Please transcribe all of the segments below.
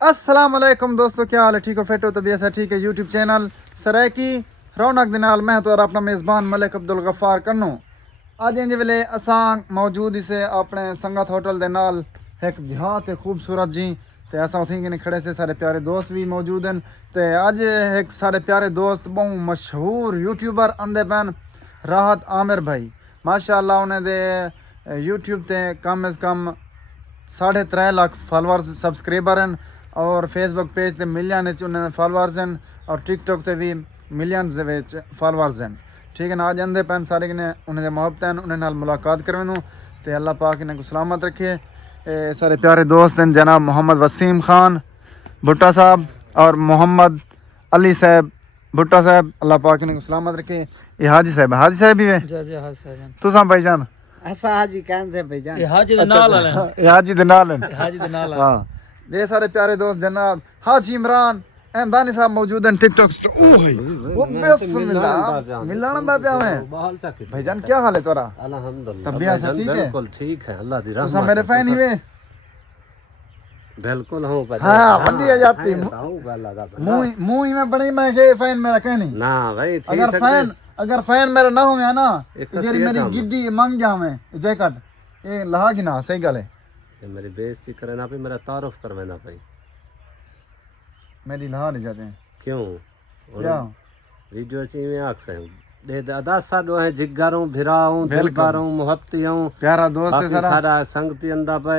अस्सलाम वालेकुम दोस्तों, क्या हाल है? ठीक हो, फिट हो, तबीयत है ठीक है? यूट्यूब चैनल सरायकी रौनक दे नाल मैं तो अपना मेज़बान मलिक अब्दुल गफ्फार करनो। अज इंज वेले असां मौजूद इसे अपने संगत होटल दे नाल एक देहात है खूबसूरत जी। ते असां उठी किने खड़े से सारे प्यारे दोस्त भी मौजूद हैं। ते अज एक सारे प्यारे दोस्त बहु मशहूर यूट्यूबर आंदे पैन, राहत आमिर भाई। माशाअल्लाह उन्हें दे यूट्यूब ते कम अज़ कम 3.5 लाख फॉलोअर्स सब्सक्राइबर हैं और फेसबुक पेज ते मिलियन उन्हें फॉलोअर्स हैं और टिकटॉक ते भी मिलियंस दे फॉलोअर्स हैं। ठीक है ना, आज आंदे पैन सारे किने उन्हें मोहब्बत हैं, उन्हें नाल मुलाकात करवानू। तो अल्लाह पाक इन्हें को सलामत रखे। सारे प्यारे दोस्त हैं जनाब मोहम्मद वसीम खान भुट्टा साहब और मोहम्मद अली साहब भुट्टा साहब, अल्लाह पाक इन्हें को सलामत रखे। ये हाजी साहब भी है। जी जी हाजी साहब तुसा भाईजान ऐसा हाजी कहन से भाईजान ये हाजी दे नाल वाले हैं। ये हाजी दे नाल हैं। हाजी दे नाल हाँ, ये सारे प्यारे दोस्त जनाब हाजी इमरान अहमदानी साहब मौजूद हैं टिकटॉक वो बिस्मिल्लाह मिलान दा प्या में। भाईजान क्या हाल है तोरा? अल्हम्दुलिल्लाह तबीयत से ठीक है? बिल्कुल ठीक है, अल्लाह दी तुसा रहमत मेरे फैन ही वे? बिल्कुल हूं पर हाँ बंदी है जाती मुंह ही में बड़ी मैं के फैन मेरा कहनी ना भाई ठीक अगर फैन मेरा ना हो ना एक इधर कसिया मेरी जाम। गिड्डी मंग जावे जैकेट ये लहा की ना सही गल है। ये मेरी बेइज्जती करे ना पे मेरा तारुफ करवे ना भाई मेरी लहा नहीं जाते हैं क्यों क्या? वीडियो ची में आख से दे दादा साडो है जिगरों भिराऊं दिलबारों मोहब्बतियों प्यारा दोस्त है बाकी सारा। सारा संगति अंदा पे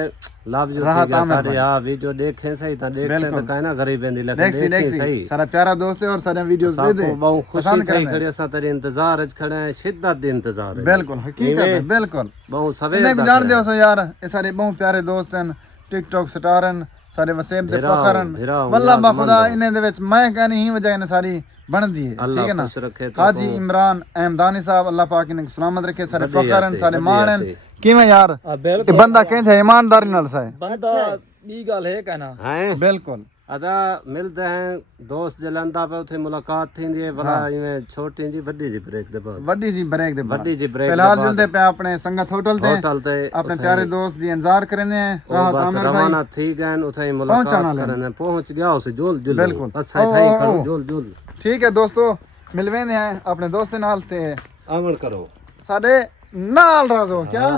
लाभ जो राहत थी गया आमिर सारे भाई। हां वीडियो देखे सही ता देख से बिल्कुल। तो कहना गरीब बेंदी लेकिन लेक्सी देखे सही सारा प्यारा दोस्त है और सारे वीडियोस दे दे सबको बहुत खुशी पसंद थई करने। खड़े असां तेरे इंतजार च खड़े हैं शिद्दत दे इंतजार है बिल्कुल हकीकत है बिल्कुल। बहुत सवेर इन्हें को जान दियो सो यार ये सारे बहुत प्यारे दोस्त हैं टिकटॉक स्टार हैं सारे वसेब दे फखर हैं वल्लाह बा खुदा इन्हें दे विच मैं कहनी ही वजह ने सारी बन दी है। ठीक है ना, हाजी इमरान अहमदानी साहब अल्लाह पाक इन्हें सलामत रखे। सारे फखर हैं सारे मान हैं किवें यार ये बंदा कहंदा ईमानदारी नाल सा है बंदा बी गल है कहना हैं बिल्कुल। अदा मिलते हैं दोस्त जलंदा पे उथे मुलाकात थींदी है भला इवें छोटी जी वड्डी जी ब्रेक दे बाद वड्डी जी ब्रेक दे बाद वड्डी जी ब्रेक फिलहाल मिलते पे अपने संगत होटल ते होटल ते अपने प्यारे दोस्त जी इंतजार करने हैं राहत बस आमिर भाई रवाना थी गए उथे मुलाकात करने पहुंच गया उसे जुल जुल बिल्कुल। बस थाई खड़ो जुल जुल ठीक है दोस्तों मिलवे ने हैं अपने दोस्त दे नाल ते अमन करो साडे नाल राजो क्या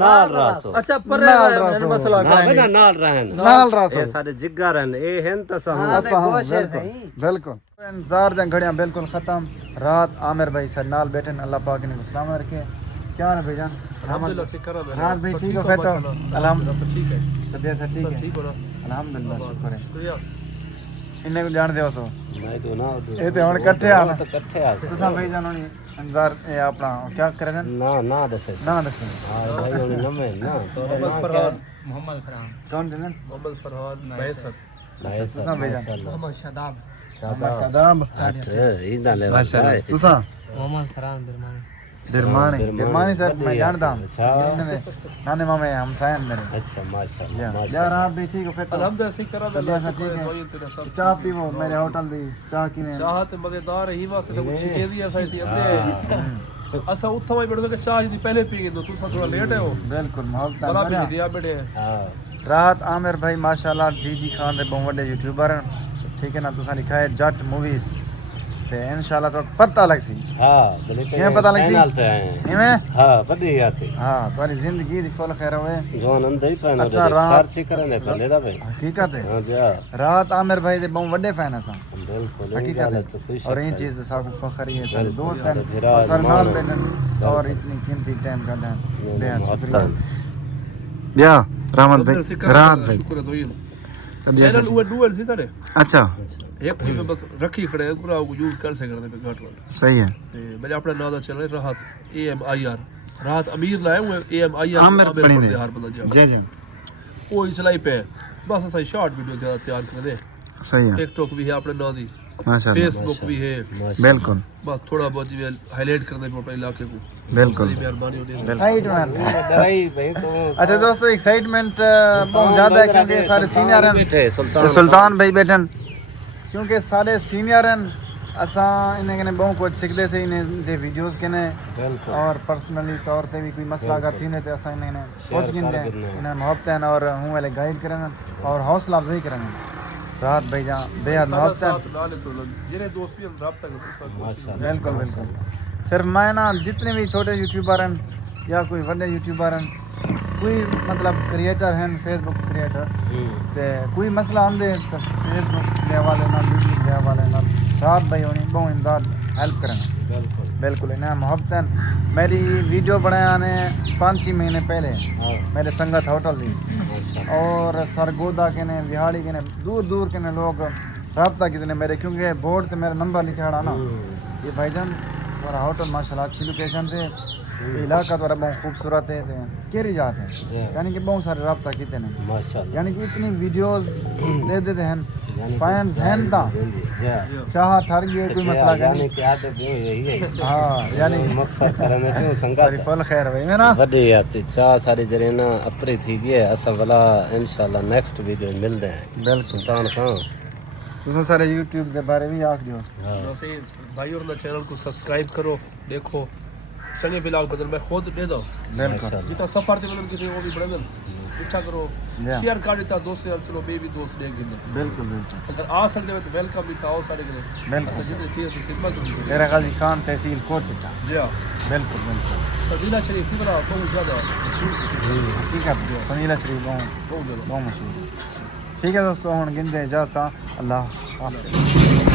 नाल रासो अच्छा पर नाल रासो मसला ना बेटा नाल रहन नाल रासो ये सारे जिगर हैं ए हैं त सहू बिल्कुल इंतजार जंग घड़ियां बिल्कुल खत्म। राहत आमिर भाई सर नाल बैठे न, अल्लाह पाक ने सलामत रखे। क्या है भाईजान? अल्हम्दुलिल्लाह से करम है। राहत भाई ठीक हो फिट हो? अल्हम्दुलिल्लाह ठीक है, तबीयत से ठीक है ठीक हो ना? अल्हम्दुलिल्लाह शुक्र है। शुक्रिया। इन्ने को जान दियो सो मैं तो ना ये ते हुन इकट्ठे आ तो इकट्ठे आ तुसा भाईजान हुन इंतजार ये अपना क्या करे न ना ना दसे ना दसो हां भाई होने नमे ना तो मोहम्मद फरहान, मोहम्मद कौन जन मोहम्मद फरहान बैसर, नहीं तुसा भाईजान मोहम्मद शादाब, शादाब इदा ले माशाल्लाह तुसा मोहम्मद फरहान दिरमानी दिरमानी सर मैं जानता हूं नाने मामे हम सायन मेरे। अच्छा माशाल्लाह यार आप भी ठीक हो फिट हो? अल्हम्दुलिल्लाह से करम है। तबीयत से ठीक है? दवाई तेरा सब चाह पीवो मेरे होटल दी चाह की ने चाहत मजेदार ही वास्ते तो कुछ के दी ऐसा थी अंदे असा उठा वही बैठो के चाह दी पहले पी गए तो तू थोड़ा लेट है हो बिल्कुल मोहब्बत बड़ा है। भी दिया बेटे हां राहत आमिर भाई माशाल्लाह डीजी खान दे बहुत बड़े यूट्यूबर हैं। ठीक है ना, तुसा लिखा है जट मूवीज ते इंशाल्लाह तो पता लग सी हां बोले क्या पता लग सी चैनल ते हैं इवें हां बड़ी आती हां तुम्हारी जिंदगी दी फुल खैर होवे जोन अंदर ही पहना अच्छा, रात- सर्च करने पहले दा भाई हकीकत है। हां जा राहत आमिर भाई दे बहुत बड़े फैन हैं बिल्कुल हकीकत है तो खुश और ये चीज से साहब फखर ही है सारे बिल्कुल, दोस्त हैं फिरा और सर नाल मान। बैठन और इतनी कीमती टाइम का दें बेहद मोहब्बत शुक्रिया या रहमत भाई राहत भाई शुक्र है तो ये तबीयत से चैनल वो डुअल सी तारे अच्छा एक कोई में बस रखी खड़े हैं पूरा यूज कर सकते हैं पे घाट वाला सही है ते मेरे अपना नाम दा चैनल है राहत AMIR राहत अमीर लाए हुए AMIR आमिर बनी ने हार बंदा जा जय जय वो ही चलाई पे बस ऐसा शॉर्ट वीडियो ज्यादा तैयार कर दे। सही है टिकटॉक भी है अपने नाम दी, माशाल्लाह फेसबुक भी है, बिल्कुल बस थोड़ा बहुत जी हाईलाइट करने पे अपने इलाके को बिल्कुल बड़ी मेहरबानी होती है। एक्साइटमेंट दवाई भाई तो अच्छा दोस्तों एक्साइटमेंट बहुत ज्यादा है क्योंकि सारे सीनियर हैं बैठे सुल्तान सुल्तान भाई बैठन क्योंकि सारे सीनियर हैं असां इन्हें कने बहुत कुछ सीखते से इन्हें दे वीडियोस कने बिल्कुल और पर्सनली तौर पे भी कोई मसला अगर थी ते असां इन्हें शेयर कुछ कर गिनते गिनते हैं। इन्हें मोहब्बत और हूँ वाले गाइड करें और हौसला अफजाई करें رات بھائی جان بے حد محبت ہے ساتھ نہ لے تو جنہیں دوست بھی ہم رابطہ کرتے ہیں ساتھ ماشاءاللہ بالکل بالکل صرف میں نا جتنے بھی چھوٹے یوٹیوبر ہیں یا کوئی بڑے یوٹیوبر ہیں کوئی مطلب کریٹر ہیں فیس بک کریٹر تے کوئی مسئلہ آندے تو فیس بک دے حوالے نال یوٹیوب دے حوالے نال رات بھائی ہونی بہت امداد ہیلپ کرنا بالکل بالکل انہیں محبت ہے میری ویڈیو بنایا نے 5-6 مہینے پہلے میرے سنگت ہوٹل دی اور سرگودا کے نے وہاڑی کے نے دور دور کے نے لوگ رابطہ کتنے میرے کیونکہ بورڈ تے میرا نمبر لکھا رہا نا یہ بھائی جان تھوڑا ہوٹل ماشاء اللہ اچھی لوکیشن تھے علاقہ تھوڑا بہت خوبصورت ہے کیری جات ہے یعنی کہ بہت سارے رابطہ کیتے ہیں ماشاءاللہ یعنی کہ اتنی ویڈیوز دے دیتے ہیں فینس ہیں تا چاہا تھر گئے کوئی مسئلہ کا یعنی کہ عادت یہی ہے ہاں یعنی مقصد کرنے کیوں سنگت ساری فل خیر ہوئی میں نا وڈی آتی چاہ ساری جرینا اپری تھی گئی ہے اسا والا انشاءاللہ نیکسٹ ویڈیو ملتے ہیں بالکل سلطان خان تم سارے یوٹیوب دے بارے بھی آکھ دیو ویسے بھائی اور نا چینل کو سبسکرائب کرو دیکھو چنگے بلاگ بدل میں خود دے دو بالکل جتا سفر تے بدل کسی وہ بھی بدل اچھا کرو شیئر کر دیتا دوست یار چلو بے بھی دوست دے گئے بالکل بالکل اگر آ سکتے ہو تو ویلکم بھی تھا آؤ سارے کے بالکل اسا جتنے تھی اس خدمت کریں میرا غازی خان تحصیل کوچ تھا جی ہاں بالکل بالکل سبیلا شریف بھی بڑا بہت زیادہ مشہور ٹھیک ہے سنیلا شریف بہت بہت زیادہ بہت مشہور ٹھیک ہے دوستو ہوں گن دے اجازت اللہ حافظ